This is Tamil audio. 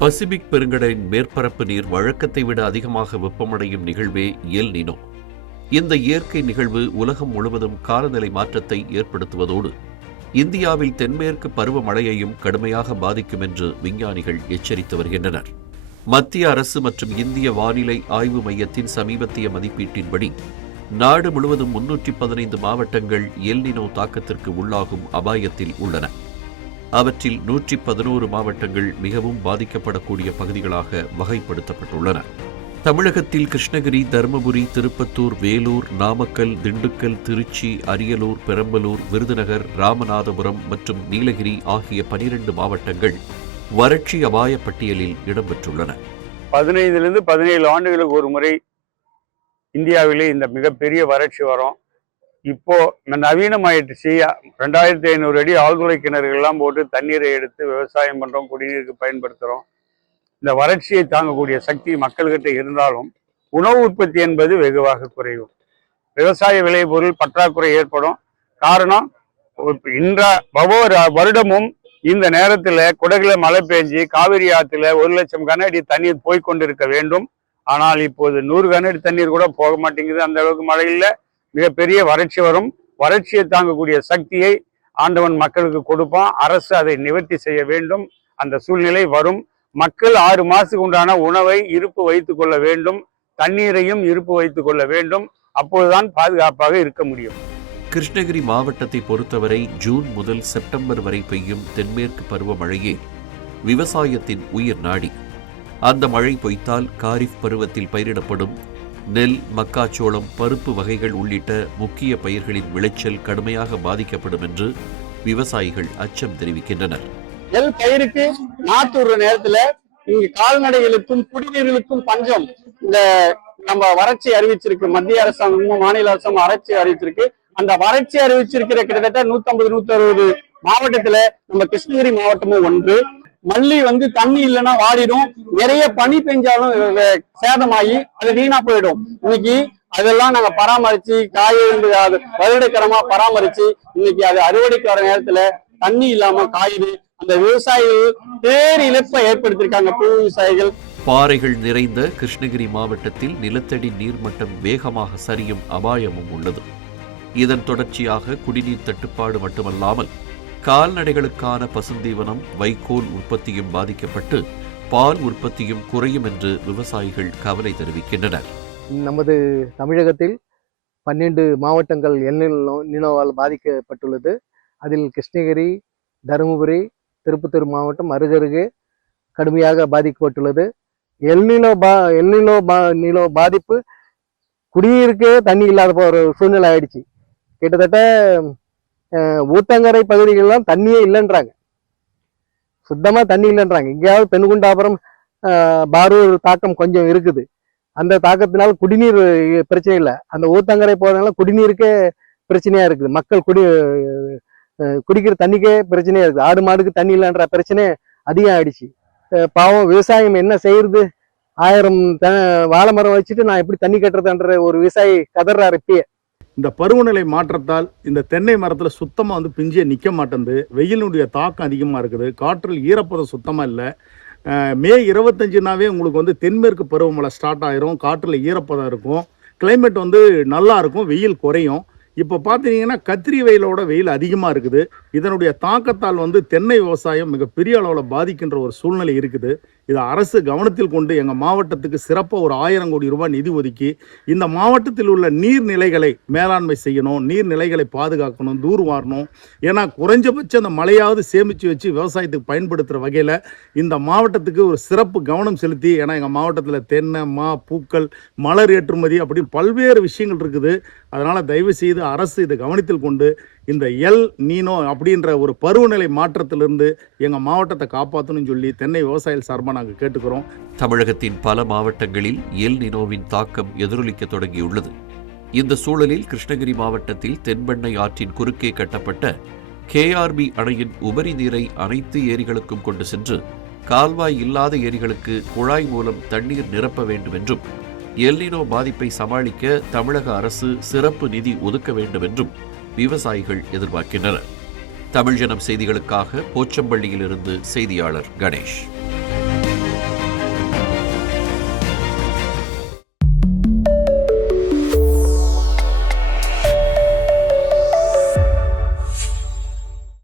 பசிபிக் பெருங்கடலின் மேற்பரப்பு நீர் வழக்கத்தை விட அதிகமாக வெப்பமடையும் நிகழ்வே எல் நினோ. இந்த இயற்கை நிகழ்வு உலகம் முழுவதும் காலநிலை மாற்றத்தை ஏற்படுத்துவதோடு இந்தியாவில் தென்மேற்கு பருவமழையையும் கடுமையாக பாதிக்கும் என்று விஞ்ஞானிகள் எச்சரித்து வருகின்றனர். மத்திய அரசு மற்றும் இந்திய வானிலை ஆய்வு மையத்தின் சமீபத்திய மதிப்பீட்டின்படி நாடு முழுவதும் 315 மாவட்டங்கள் எல் நினோ தாக்கத்திற்கு உள்ளாகும் அபாயத்தில் உள்ளன. அவற்றில் 111 மாவட்டங்கள் மிகவும் பாதிக்கப்படக்கூடிய பகுதிகளாக வகைப்படுத்தப்பட்டுள்ளன. தமிழகத்தில் கிருஷ்ணகிரி, தருமபுரி, திருப்பத்தூர், வேலூர், நாமக்கல், திண்டுக்கல், திருச்சி, அரியலூர், பெரம்பலூர், விருதுநகர், ராமநாதபுரம் மற்றும் நீலகிரி ஆகிய 12 மாவட்டங்கள் வறட்சி அபாய பட்டியலில் இடம்பெற்றுள்ளன. 15 17 ஆண்டுகளுக்கு ஒரு முறை இந்தியாவிலே இந்த மிகப்பெரிய வறட்சி வரும். இப்போ நவீனமாயிடுச்சு. 2500 அடி ஆழ்துளை கிணறுகள்லாம் போட்டு தண்ணீரை எடுத்து விவசாயம் பண்றோம், குடிநீருக்கு பயன்படுத்துறோம். இந்த வறட்சியை தாங்கக்கூடிய சக்தி மக்கள்கிட்ட இருந்தாலும் உணவு உற்பத்தி என்பது வெகுவாக குறையும். விவசாய விளைபொருள் பற்றாக்குறை ஏற்படும். காரணம், ஒவ்வொரு வருடமும் இந்த நேரத்துல குடகுல மழை பெஞ்சு காவிரி ஆற்றுல 1 லட்சம் கன அடி தண்ணீர் போய்கொண்டிருக்க வேண்டும். ஆனால் இப்போது 100 கன அடி தண்ணீர் கூட போக மாட்டேங்குது. அந்த அளவுக்கு மழை இல்லை. மிகப்பெரிய வறட்சி வரும். வறட்சியை தாங்கக்கூடிய சக்தியை ஆண்டவன் மக்களுக்கு கொடுப்பான். அரசு அதை நிவர்த்தி செய்ய வேண்டும். அந்த சூழ்நிலை வரும். மக்கள் 6 மாசத்துக்கு உண்டான உணவை இருப்பு வைத்துக் கொள்ள வேண்டும். தண்ணீரையும் இருப்பு வைத்துக் கொள்ள வேண்டும். அப்போதுதான் பாதுகாப்பாக இருக்க முடியும். கிருஷ்ணகிரி மாவட்டத்தை பொறுத்தவரை ஜூன் முதல் செப்டம்பர் வரை பெய்யும் தென்மேற்கு பருவமழையே விவசாயத்தின் உயிர் நாடி. அந்த மழை பொய்த்தால் காரிஃப் பருவத்தில் பயிரிடப்படும் நெல், மக்காச்சோளம், பருப்பு வகைகள் உள்ளிட்ட முக்கிய பயிர்களின் விளைச்சல் கடுமையாக பாதிக்கப்படும் என்று விவசாயிகள் அச்சம் தெரிவிக்கின்றனர். நெல் பயிருக்கு நாற்று நேரத்துல இங்க கால்நடைகளுக்கும் குடிநீர்களுக்கும் பஞ்சம். இந்த நம்ம வறட்சி அறிவிச்சிருக்கு, மத்திய அரசாங்கமும் மாநில அரசாங்கம் வறட்சி அறிவிச்சிருக்கு. அந்த வறட்சி அறிவிச்சிருக்கிற கிட்டத்தட்ட 150 160 மாவட்டத்துல நம்ம கிருஷ்ணகிரி மாவட்டமும் ஒன்று. மல்லி தண்ணி இல்லைன்னா வாடிடும். நிறைய பனி பெஞ்சாலும் சேதமாகி அது வீணா போயிடும். இன்னைக்கு அதெல்லாம் நாங்க பராமரிச்சு காய் வருடக்கரமா பராமரிச்சு இன்னைக்கு அது அறுவடைக்கு வர நேரத்துல தண்ணி இல்லாம காயுது. அந்த விவசாயிகள் பேர் இழப்பை ஏற்படுத்தியிருக்காங்க. விவசாயிகள் பாறைகள் நிறைந்த கிருஷ்ணகிரி மாவட்டத்தில் நிலத்தடி நீர்மட்டம் வேகமாக சரியும் அபாயமும் உள்ளது. இதன் தொடர்ச்சியாக குடிநீர் தட்டுப்பாடு மட்டுமல்லாமல் கால்நடைகளுக்கான பசுந்தீவனம், வைக்கோல் உற்பத்தியும் பாதிக்கப்பட்டு பால் உற்பத்தியும் குறையும் என்று விவசாயிகள் கவலை தெரிவிக்கின்றனர். நமது தமிழகத்தில் 12 மாவட்டங்கள் எல் நினோவால் பாதிக்கப்பட்டுள்ளது. அதில் கிருஷ்ணகிரி, தருமபுரி, திருப்பத்தூர் மாவட்டம் அருகருகே கடுமையாக பாதிக்கப்பட்டுள்ளது. எல் நினோ பாதிப்பு குடிநீருக்கே தண்ணி இல்லாத ஒரு சூழ்நிலை ஆயிடுச்சு. கிட்டத்தட்ட ஊத்தங்கரை பகுதிகளெல்லாம் தண்ணியே இல்லைன்றாங்க, சுத்தமா தண்ணி இல்லைன்றாங்க. இங்கேயாவது பெண்குண்டாபுரம், பாரூர் தாக்கம் கொஞ்சம் இருக்குது. அந்த தாக்கத்தினால குடிநீர் பிரச்சனை இல்லை. அந்த ஊத்தங்கரை போறதுனால குடிநீருக்கே பிரச்சனையா இருக்குது. மக்கள் குடிக்கிற தண்ணிக்கே பிரச்சனையா இருக்குது. ஆடு மாடுக்கு தண்ணி இல்லைன்ற பிரச்சனை அதிகம் ஆயிடுச்சு. பாவம் விவசாயம் என்ன செய்யறது? 1000 வாழை மரம் வச்சுட்டு நான் எப்படி தண்ணி கட்டுறதுன்ற ஒரு விவசாயி கதறாரு. இப்பயே இந்த பருவநிலை மாற்றத்தால் இந்த தென்னை மரத்தில் சுத்தமாக பிஞ்சிய நிற்க மாட்டேங்குது. வெயிலுடைய தாக்கம் அதிகமாக இருக்குது. காற்றில் ஈரப்பதம் சுத்தமாக இல்லை. மே 25நாவே உங்களுக்கு தென்மேற்கு பருவமழை ஸ்டார்ட் ஆயிரும். காற்றில் ஈரப்பதம் இருக்கும். கிளைமேட் நல்லா இருக்கும். வெயில் குறையும். இப்போ பார்த்தீங்கன்னா கத்திரி வெயிலோட வெயில் அதிகமாக இருக்குது. இதனுடைய தாக்கத்தால் தென்னை விவசாயம் மிகப்பெரிய அளவில் பாதிக்கின்ற ஒரு சூழ்நிலை இருக்குது. இதை அரசு கவனத்தில் கொண்டு எங்கள் மாவட்டத்துக்கு சிறப்பாக ஒரு 1000 கோடி ரூபாய் நிதி ஒதுக்கி இந்த மாவட்டத்தில் உள்ள நீர்நிலைகளை மேலாண்மை செய்யணும், நீர்நிலைகளை பாதுகாக்கணும், தூர்வாரணும். ஏன்னா குறைஞ்சபட்சம் அந்த மழையாவது சேமித்து வச்சு விவசாயத்துக்கு பயன்படுத்துகிற வகையில் இந்த மாவட்டத்துக்கு ஒரு சிறப்பு கவனம் செலுத்தி, ஏன்னா எங்கள் மாவட்டத்தில் தென்னை, பூக்கள், மலர் ஏற்றுமதி அப்படின்னு பல்வேறு விஷயங்கள் இருக்குது. அதனால் தயவு செய்து அரசு இதை கவனத்தில் கொண்டு இந்த எல் நீனோ அப்படின்ற ஒரு பருவநிலை மாற்றத்திலிருந்து எங்கள் மாவட்டத்தை காப்பாற்றணும்னு சொல்லி தென்னை விவசாயிகள் சார்பாக நாங்கள் கேட்டுக்கிறோம். தமிழகத்தின் பல மாவட்டங்களில் எல் நினோவின் தாக்கம் எதிரொலிக்க தொடங்கியுள்ளது. இந்த சூழலில் கிருஷ்ணகிரி மாவட்டத்தில் தென்பெண்ணை ஆற்றின் குறுக்கே கட்டப்பட்ட KRB அணையின் உபரி நீரை அனைத்து ஏரிகளுக்கும் கொண்டு சென்று கால்வாய் இல்லாத ஏரிகளுக்கு குழாய் மூலம் தண்ணீர் நிரப்ப வேண்டும் என்றும், எல் நினோ பாதிப்பை சமாளிக்க தமிழக அரசு சிறப்பு நிதி ஒதுக்க வேண்டும் என்றும் விவசாயிகள் எதிர்பார்க்கின்றனர். தமிழ் ஜனம் செய்திகளுக்காக போச்சம்பள்ளியிலிருந்து செய்தியாளர் கணேஷ்.